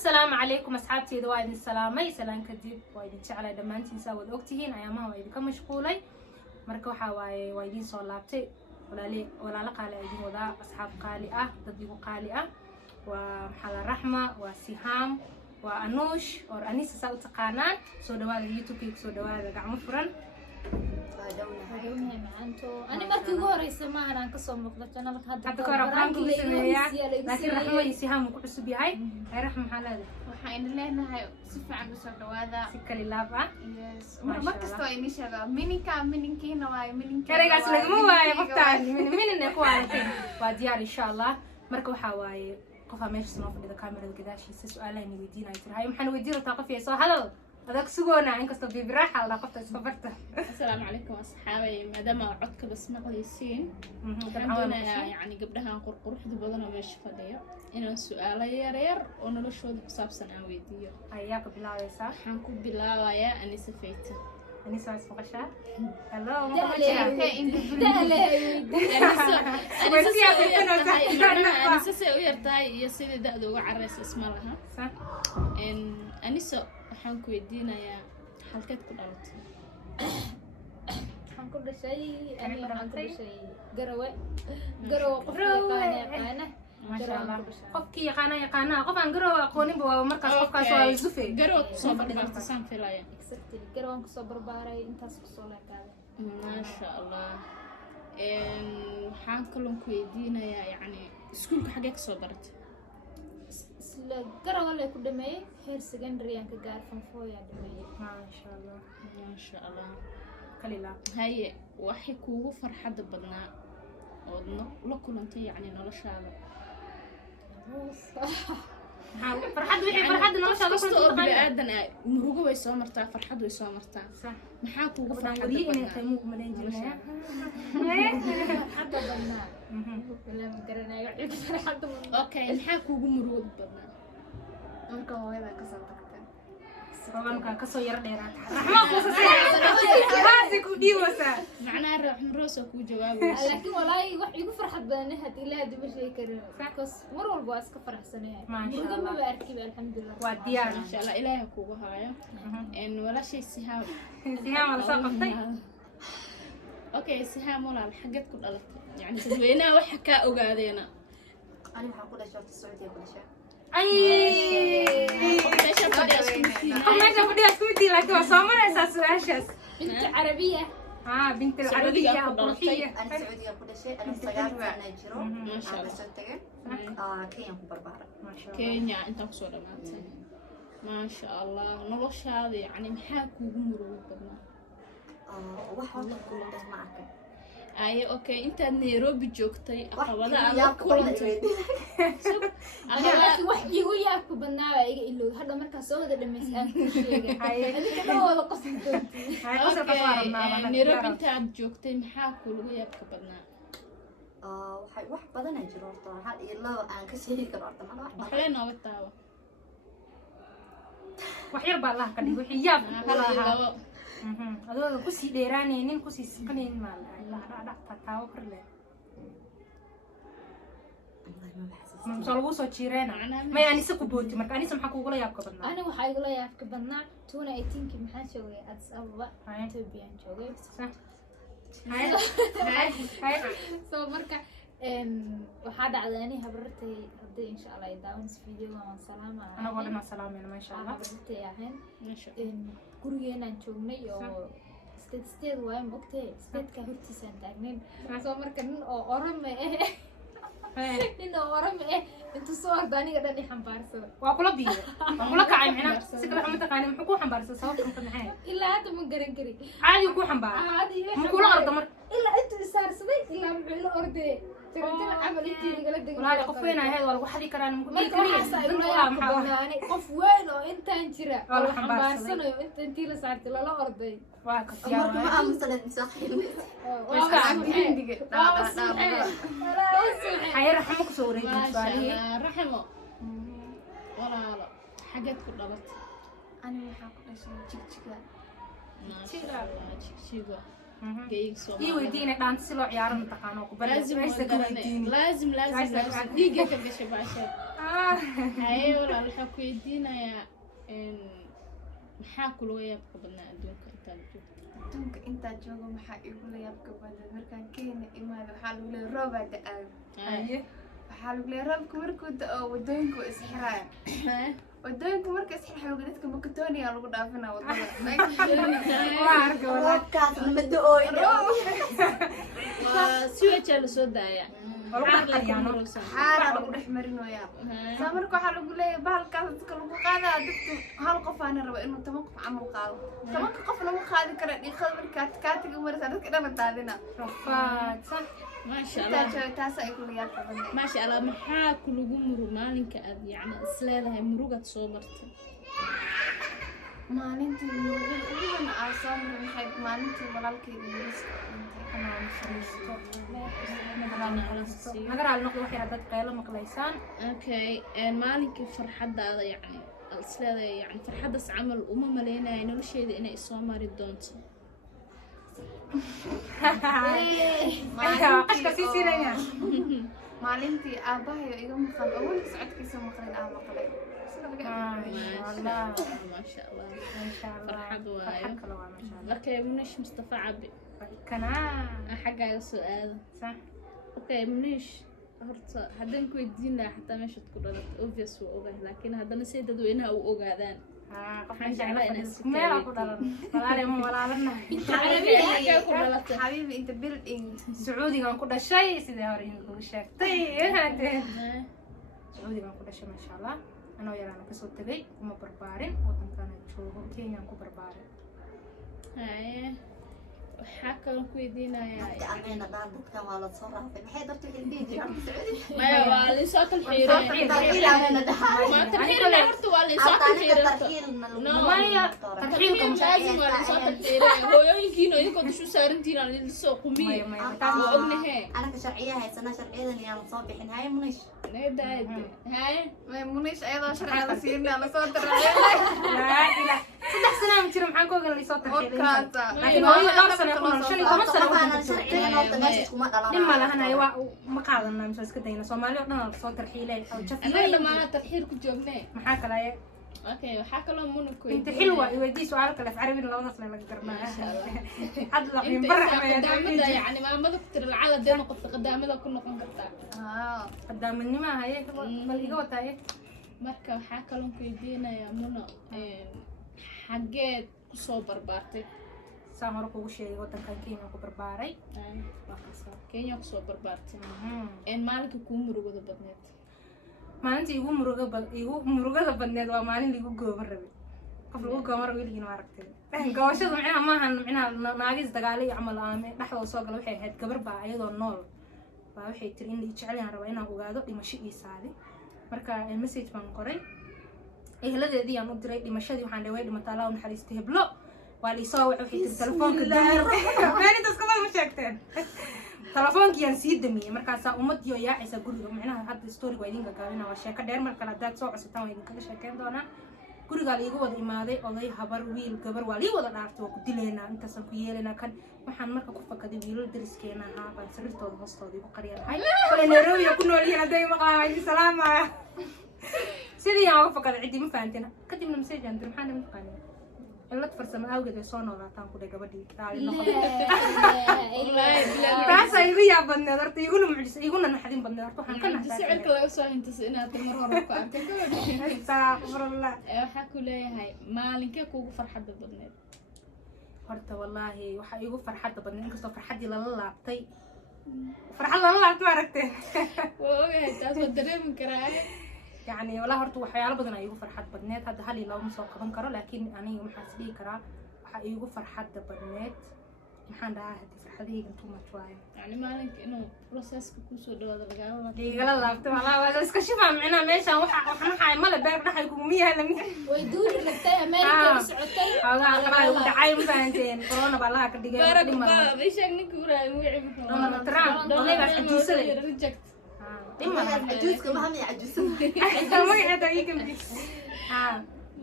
السلام عليكم أصحابتي دواء السلامي سلام كديب وايدين شعلة دمانتين ساود وقتهين أيامها وايدين كمشغولي مركو حواي وايدين صولابتي ولا لقى لايدين وذا أصحاب قالئة تدبيقو قالئة ومحل الرحمة وسهام وأنوش وأنيس ساو تقانان سو دواء اليوتيوب كيك سو دواء قاع مفرن هدونها معنتو أنا مركي غوريسة ما أنا كسر مقدرة أنا حتى كورا كانكو بسمية لكن رحمة يسهام وكعسو بيهاي هاي رحمة حالة waxaan leenahay si fiican u soo dhawaada سكالي لابا mar kasta ay nishaga mininkiina waa mininka كاريغاس لغمو واي قفتان من نكوالتين وديار إن شاء الله مركو حواي قفا ماشي سنوف إذا كاميرا قداشي سؤالين ويدينا يتر هاي محن ويدير طاقة سو هذا هذاك سجونا إنك استبدي براحة ولا قفت استفرته السلام عليكم أصحابي ما دام عدك بس مقليسين عندنا يعني قبلها نقول قروح بدنا ماشي فدية إنه سؤال يرير ونلوش وذ بصاب سنة ويديو أياك بالله يسا حنكون بالله ويا أني سفيت أني سويت فقشة هلا أنا سوي ويرتاي يصير دقدو عرس اسمه لها صح إن أني سو waxaan ku weydiinayaa halkeed ku dhalatay waxaan ku dhashay aniga waxaan ku dhashay garawe qof yaqaana ما شاء الله qofkii yaqaana qof aan garow aqoonin baa markaas qofkaas waa zufe garow soo barbaartay san filaya exactly garowan ku soo barbaaray intaas ku soo laakaaday ma sha Allah waxaan kaloo ku weydiinayaa yani iskuulka xagee ka soo baratay garow la ku dhameeyay heer secondary aan ka gaar fanfooya dhameeyay ma sha Allah kalila haye waxay kuugu farxad badnaa oo la kulantay yani noloshaada farxad wixii farxad noloshaada ku kulantay aadan murugo way soo martaa farxad way soo martaa صح maxaa kuugu farxad wadii inay badnaa qaymo ma leen jirnaa hadda badnaa wala ma garanayo cid farxad badnaa okay maxaa kuugu murugo badnaa marka hooyada ka soo tagtay roganka ka soo yar dheeraad raxma ku soo raasi ku dhiwasa macnaa raxmo rooso ku jawaabayso laakiin walaahi wax igu farxad badan hadii ilaahay dib shay karin because mar walba waa iska faraxsanahay murugo ma arki alxamdulillah waa diyaar insha Allah ilaahay kuugu haayo in wala shay sihaam la soo qabtay okay sihaam wala xageed ku dhalatay yani dadweynaha waxa ka ogaadeena أنا هقول أشوف السعودية كل شيء. meesha بدي اسكتي لك وصامر اساس عشاس بنت عربيه بنت العربيه العربية. أنا السعودية كل شيء. أنا صغار نيجرو. ما شاء أنا الله سنتين. كيان كبربارة. ما شاء الله كينيا انت kusoo dhamaatay ما شاء الله noloshaada yani maxaa kuugu murugo badnaa واحد كل ده معك. ay okay inta Nairobi joogtay aqabada واحد aad kulantay laakiin wax igu yaabku badnaa iga iloow hadda markaa soo wada dhameystaan ku sheegay adika dhawada qosonto هاي قصة قصارنا Nairobi inta aad joogtay maxaa kuugu yaabka badnaa واحد بدنا نيجرو طبعا هل يلا أنا كسيري كبرت ما واحد. waxay nooga taawa وحير بالله كدي وحياب hal adoo ku sii dheeraanaynin ku sii saqanayn ma la taawo karle والله ما بحسس. ma lagu soo jiireena ma yani si ku booti marka anisa maxaa kugu la yaabka badnaa ani waxa igu la yaabka badnaa 2018 maxaan joogay Addis Ababa Ethiopia joogay hay soo marka waxa dhacday ani habartay hadii insha Allah ay daawanayso video waan salaama ana wadana salaamina ma sha Allah habartay ahaan masha gurigeenaan joognay oo state way mogtay state-ka hortiisaan taagnay soo marka nin oo orame nin oo orame inta soo ordaniga dhan xambaarsan waa kula biyo waa kula kacay macna si kala xamta qaani muxuu ku xambaarsan sababta maxay ilaa hadda ma garan kari caadi ku xambaar ma kula ordo mar ilaa intuu isaarsaday ilaa muxuu la orday tirada amal intii laga degay walaal qof weyn ahayd waa lagu xadi karaan marka waxa ay leeyahay qof weyn oo intaan jira oo xambaarsanayo intii la saartay la orday waa ka مرة ما أمثل المساحين. حير رحمك سوري بالي رحمه walaalo xageed ku dhalatay ani waxaan ku dhashay jigjiga jigjiga geeyig soo ii weydiinay dhaanta si loo ciyaaro mataqaano ku bari لازم لازم ديجا ka gashay baashay haye walaal waxaa ku weydiinayaa maxaa kula yaabka badnaa adduunka intaad joogto adduunka intaa joogo maxaa igula yaabka badan markaan Kenya imaado waxaa lagu leeyahay roob aa da'ay waxaa lagu leeyahay roobka markuu da'o wadooyinku isxiraya wadooyinku marka isxiraya dadka Makatoniya lagu dhaafinaa wadada roobkaas ma da'ooyo waa si wajaa la soo daaya xaara lagu dhex marinoyaa saa marka waxaa lagu leeyahay bahalkaas dadka lagu qaadaa dadku hal qof aana raba inuu 10 qof camal qaado 10 qof lama qaadi kara dhiiqada markaad kaatiga maraysaa dadka dhan daadina maasha Allah taas ay kula yaabka badan maasha Allah maxaa kulagu murug maalinka aad yacni isleedahay murugad soo martay maalintii murugan aan soo maray waxay maalintii walaalkayga yariska okay maalinkii farxadaada yacni aad isleedahay yacni farxadaas camal uma maleynayo nolosheeda inay soo mari doonto maalintii aabahayo iga maqan oo weli socodkiisa maqlin aan maqlay maasha Allah farxad waayo okay Munish Mustafa Cabdi xaggaaga soo aado okay Munish horta haddaan ku weydiin lahaa xataa meeshaad ku dhalatay obvious waa ogahay laakiin haddana si dadweynaha u ogaadaan حبيبي انت building sacuudigan ku dhashay sidii hore idinku sheegtay sacuudigan ku dhashay masha Allah anoo yaraan ka soo tagay kuma barbaarin wadankan joogo Kenya ku barbaarin waxaa kaloo ku weydiinayaa amina dadkan waa la soo raafay maxay dartu xilbiin jiraan maya waa la soo talxiiray ma talxiiray horta waa la soo talxiiray maya talxiirka musaazim waa la soo talxiiray hooyooyinkiina idinkoo dushu saarantiin aan idin soo qumiye waa ognahe anaka sharciya haysana sharciyadan iyaan soo bixin haye Munish needaad haye Munish ayadoo sharci la siinaa la soo daray la ila 3 sano ma jiro maxaan ku ogaan la soo talxiiray laakiin hooyo dhowr sano ku nool 5 sano dhima lahanayo waa ma qaadanaa mise iska dayna Soomaaliya dhan la soo tarxiilay oo anaga dhamaana tarxiil ku joognay maxaa kale okay waxaa kaloo Monaco inta xilwa iweydiis su'aal kale Carabi labadaas la garanaa had la qin barxamada yani maamada ku tir lacala deema qof qadaamada ku noqon kartaa qadaamanima haye bal iga wataay marka waxaa kaloo ku weydiinayaa Mono xageed ku soo barbaartay saan hore kugu sheegay wadankan Kenya ku barbaaray Kenya ku soo barbaartay maalinka ku murugada badneed maalintii igu murugada badneed waa maalin igu gooban rabay qof lagu gooban weligiina waa aragtay gawashadu macnaha maahan macnaha naagis dagaal iyo amal aame dhaxdo soo gal waxay ahayd gabar baa iyadoo nool baa waxay tiri in jeclaan raba inaan ogaado dhimasho iyo saadi marka message baan qoray ehladeedii aan u diray dhimashadii waxaan dhahay dhimataa Allah u naxariisto heblo waa la soo waxay tiri telefoonka daar meelita iska ma sheegteen telefoonki aan sii damiyay markaas ummadii oo yaacaysa guriga macnaha hadda story waa idin gaabina waa sheeko dheer marka la dad soo cusubtaan waa idin kaga sheekeen doonaa guriga la igu wada imaaday oday habar wiil gabar waa la wada dhaartay waa ku dileena intaas ku yeelena kan waxaan marka ku fakaday wiilal dariskeena ahaa baan sariirtooda hoostooda igu qariyay wala Nairobi ku nool yihiin haday maqlaayay salaama sidii aan uga fakaday cidii ma fahantina kadibna message aan diray maxaan idin qaaday ilad farsamo awgeed ay soo noolaataan ku dhahay gabadhii taali noqon taas ay igu yaabadneed horta iguna mucjis iguna naxdin badneed horta waxaan ka naxday sicirka laga soo hintasay inaad mar hore ku arkay astaghfirullah waxaa ku leeyahay maalinkee kuugu farxadda badneed horta wallaahi waxa igu farxadda badneed inkastoo farxaddii lala laabtay farxad lala laabtay ma aragtay waa ogahay taas waa dareemi karaa يعني والله هرتو waxyaalo badan ay igu farxad badneed hadda hal ilaa ma soo qaban karo laakiin aniga waxa isdhihi karaa waxa igu farxad badneed maxaan dhahaa hadii farxadayga intuu matwaayo yani maalinka inuu processka ku soo dhawaado lagala laabto wallahi waa iska shifaa macnaa meeshan waxa waxay mala beer dhaxay kugu miyaha way duuli rabtay America u socotay hawaa qabay u dhacay ma fahanteen corona baa la ka dhigay dhimada meeshan ninka uraay magaciisa Donald Trump dolayba xajuusay reject عجوز كمان عجوز ما يحتاج يمكن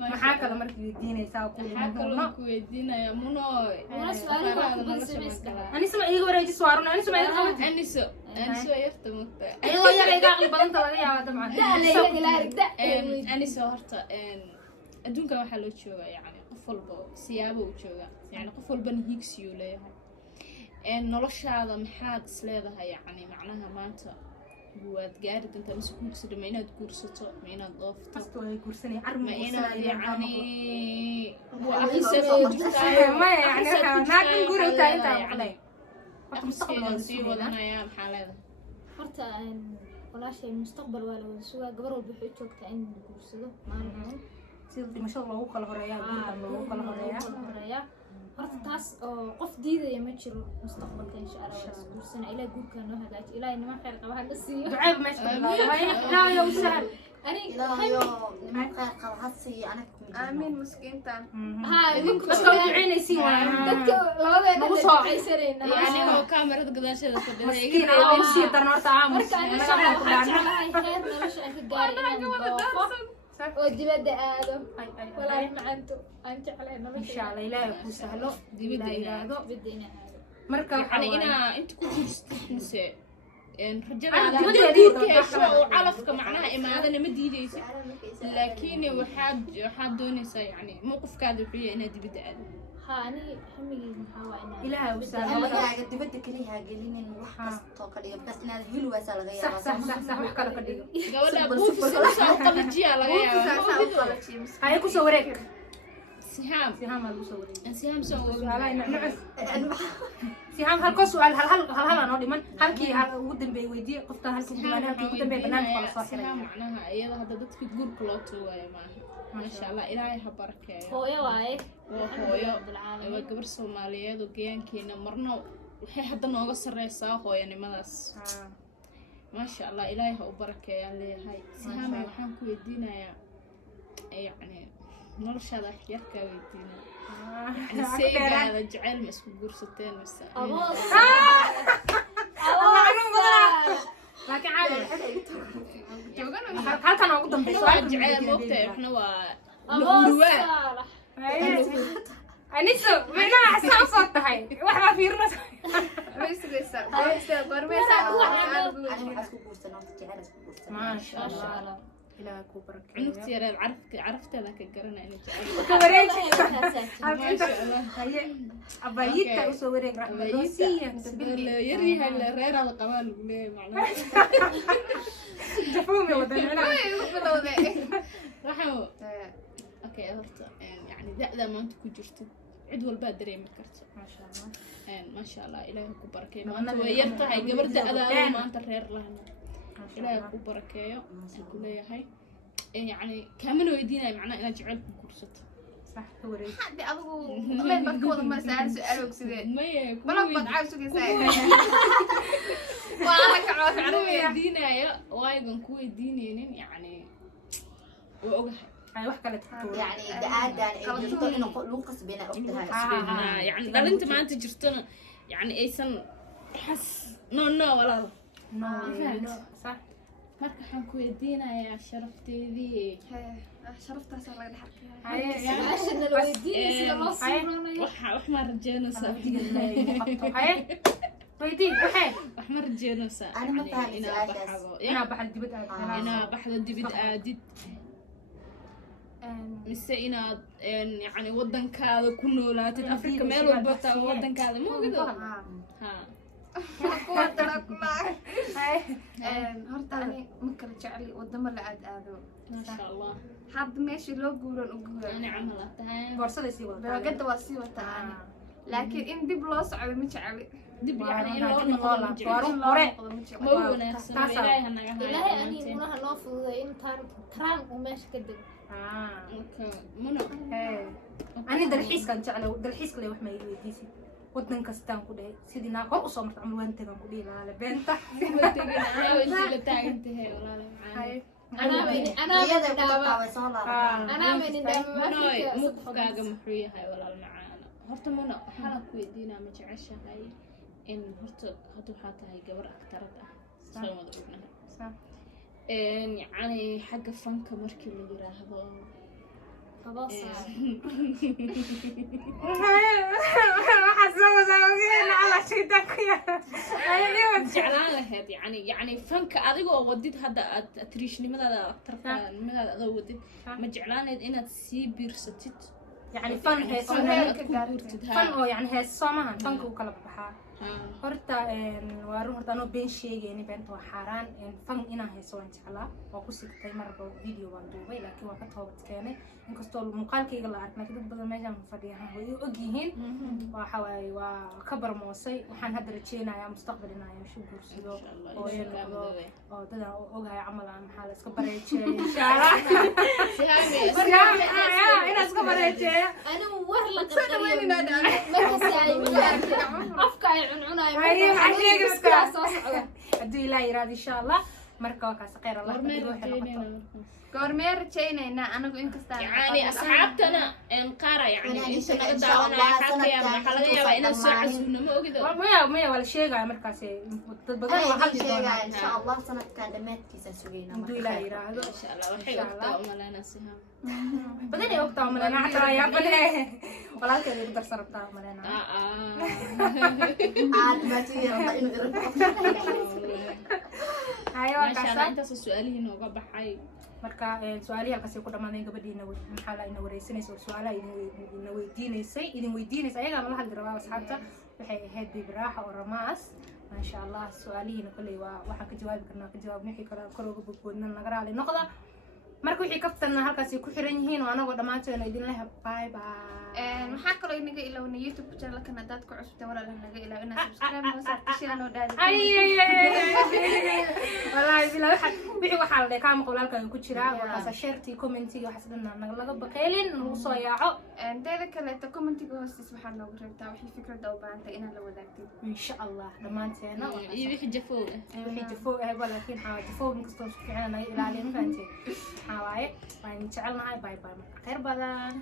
maxaa kale markii weydiinaysaa ku maxaa kaloo ku weydiinaya munoy Una su'aalaha waa ku balsamayska. anisma iga wareejis waaruna anisma iga qabati aniso yarta mugta ayadoo yar iga aqli badanta laga yaaba dabcan aniso horta adduunkan waxaa loo joogaa yani qof walba siyaabo u joogaa yani qof walbana hiigsiyu leeyahay noloshaada maxaad isleedahay yani macnaha maanta waad gaari doontaa mise guursadho ma inaad guursato ma inaad dhoofto kasto ay guursanay ma armi inaad yani maya yani naagin guri u taagintaa maqlay aqriskeeda sii wadanaya maxaa leedahay horta walaashay mustaqbal waa la wada sugaa gabar walba waxay u joogtaa in la guursado maalin sida dhimashada loogu kala horeeyaa guurkan loogu kala horeeyaa horta taas oo qof diidaya ma jiro mustaqbalka insha Allah waa guursana ilaa guurka noo hagaaji ilaahay niman khayr qaba hada siiyo ducayb meesha ka bilaabay ilaahay u sahal ilaahayo niman khayr qaba ha siiyo anaga aamin muskiintan ha idinku dadka u duceynaysiin waay dadka labadeena Nagu soo- ducaysanayna yani oo kaamirada gadaasheeda fadhida maskiin aa u sii darno horta aamus marka aniga waxaan jeclahay khayr nolosha aan ka gaaro inaan doofo oo dibadda aado walaal macanto aan jeclahay nolosha insha Allah ilaahay ku sahlo dibadda yiraahdo dibadda inaan aado marka يعني إنا أنت كنت مستحنسة رجال أنا على كنت هذا أريد كل أن شيء وعلفك معناها إما هذا اللي مدي ليش لكن وحاد دونيسا يعني موقف كذا فيه أنا دي بدأ ها أنا همي محاوى إن ilaahay u sahlo anagaaga dibadda kaliya ha gelinin wax kastoo ka dhiga bas inaad hilwaasa laga صح yaabaa صح صح صح wax kale ka dhigo قولها بوفي سلسة وقلجية لغاية haya ku soo wareeg سهام sihaam aa lagu soo wareeg سهام سوى su'aalaha nucus sihaam halkoo su'aal hal noo dhiman halkii ugu dambeeyay weydiye qofka halkii ugu dambeeyay halkii ugu dambeeyay barnaamijka la soo xiray سهام معناها أيضا هذا دتك تقول كلوتو يا ما شاء الله إلهي هبارك هو يا واي hooyo waa gabar Soomaaliyeed oo geeyankeena marno waxay hadda nooga sareysaa hooyanimadaas ma sha Allah ilaahay ha u barakeeyo leeyahay sihaama waxaan ku weydiinayaa yani noloshaada yarka weydiinaa yani saygaada jacayl ma isku guursateen mise laakiin caadi halkan ugu dambeeyay waa jacayl moogtay waxna waa luurwaa aniso meelaha xasaab soo tahay wax baa fiirinaysa aniga waxaa isku guursan horta jecel isku guursan maasha Allah ilaahay ku barakeeyo cunugta yareed carafteeda ka garanaa inay jacayl ka wareeji ما شاء الله haye abayita u soo wareeg raxmadosiya يريها الرير هذا قبال ليه معناه jafumi wadan رحمه اوكي هرتا يعني ذا ما انت كجرت عد والبا دريمي كرت maasha Allah ما شاء الله الهي ku barakeeyo maanta way yartahay gabarta adaa maanta reer lahna ilaahay ku barakeeyo ku leeyahay يعني كامل ويدينا معناه انا جعلت كورسات صح ka wareeg hadda adigu meel baad ka wada maraysaa su'aal ogsidee ما هي balab baad caab sugaysaa waa la kaco عربي دينا يا وايد كو دينين يعني واوغح ay wax kale tahay يعني دعاء ay jirto in lagu qasbina ogtahay يعني قال انت ما انت جرتنا يعني ايسن حس نو ولا no صح marka waxaan ku weydiinayaa sharafteedii sharaftaas laga dhaxarkaa haye عشان لو يديني سيدا لو صيروني wax ma rajeynaysaa haye weydii waxay wax ma rajeynaysaa أنا ما فاهمة inaa سؤالkaas. baxdo inaa baxal dibad aad inaa baxdo dibid aadid mise inaad yani wadankaada ku noolaatid afrika meel walba taa wadankaada ma ogida ha horta ani ma kala jecli wadamo la aado maasha allah hadda meeshii loo guuran u guuran ani camal ah tahay boorsada sii wada dabagadda waa sii wataa ani laakiin in dib loo socdo ma jecli dib yani in loo in loo noqdo laabto. jecel Waa hore ma jecli ma wanaagsan Taas ilaahay ha naga إلهي hayo أني منها نوفل إن تران وماش كده muna ani dalxiiskan jecla dalxiiska le wax ma ii weydiisid wadan kastaan ku dhahay sidii naag hor usoo marta camal waan tagan ku dhihi lahaa beenta ma tegin anaa intii la taagan tahay walaala macaan أنا iyada من ku دابا taqaaway soo laabatay أنا من دابا munoy mufkaaga muxuu yahay walaal macaana horta muna waxaana ku weydiinaa ma jeceshahay in horta hadda waxaa tahay gabar aktarad ah soo wada ognahay يعني حق فنك مركي اللي يراهدو Kabasa. jeclaan lahayd yani fanka adigoo wadid hadda aad triishnimadaada aktarnimadaada adoo wadid ma jeclaaneed inaad sii biirsatid يعني فن هيس فن أو يعني هيس سامها فن كوكلا بحا هرتا وارو هرتا نو بين شيء يعني بنت وحاران فن إنا هيس وانت على وقصة تيمر فيديو واندوبي لكن وقت هو بتكاني إنك استول مقال كي يلا عرفنا كده بدل ما يجمع فديها ويجيهن وحوالي وكبر موصي وحن هذا الشيء يا مستقبلنا يا شو برسلو أو تدا أوجها عمل عن حال اسكبريت إن شاء الله أنا اسكبريت أنا ورلا قدرين ما تساعي أفكار عنعنا أيوة عشان كده أدي لا يراد إن شاء الله مركوا كاس خير الله goormee rajaynaynaa anagu inkasta يعني أصحابتنا انقارة يعني أنت نقدر دعونا حتى ما خلنا يبقى إن الساعة زمنا ما أقدر ما ولا شيء قاعد مركز تبغى شيء إن شاء الله سنة كلمات كيسة سوينا أدي لا يراد إن شاء الله وحي وقتها وما لنا سهام بدني وقتها وما لنا عترا يا بني ولا كذا يقدر صرفتها وما لنا عاد ما تيجي أيوة ما شاء الله أنت سؤالي هنا وقبل حي marka su'aalihi halkaas ku dhamaadeen gabadhiina maxaa la ina wareysanayso su'aalaha idin weydiinaysa ayaga la hadli rabaa asxaabta waxay ahayd bibraaxa oo ramaas ma sha Allah su'aalihiina kulay waa waxaan ka jawaabi karnaa ka jawaab wixii kala kor uga boodna naga raali noqda marka wixii kaftanna halkaas ku xiran yihiin oo anagoo dhamaanteena idin leeyahay bye bye maxaa kaloo inaga ilowna youtube channelkana dad ku cusubtay walaal naga ilaaw inaad subscribe noo saarto share noo dhaadi wallahi bila wixii waxa la ka maqal halkan ku jira waxa share commentiga waxa sidana laga baqeelin lagu soo yaaco teeda kale ta commentiga hoostiis waxa noogu reebtaa wixii fikrada u baahantay inaad la wadaagtid insha Allah dhamaanteena iyo wixii jafoo laakiin ha jafoo inkastoo si fiican ay ilaalin fahanteen waxaa waaye waan jecelnahay bye bye marka khayr badan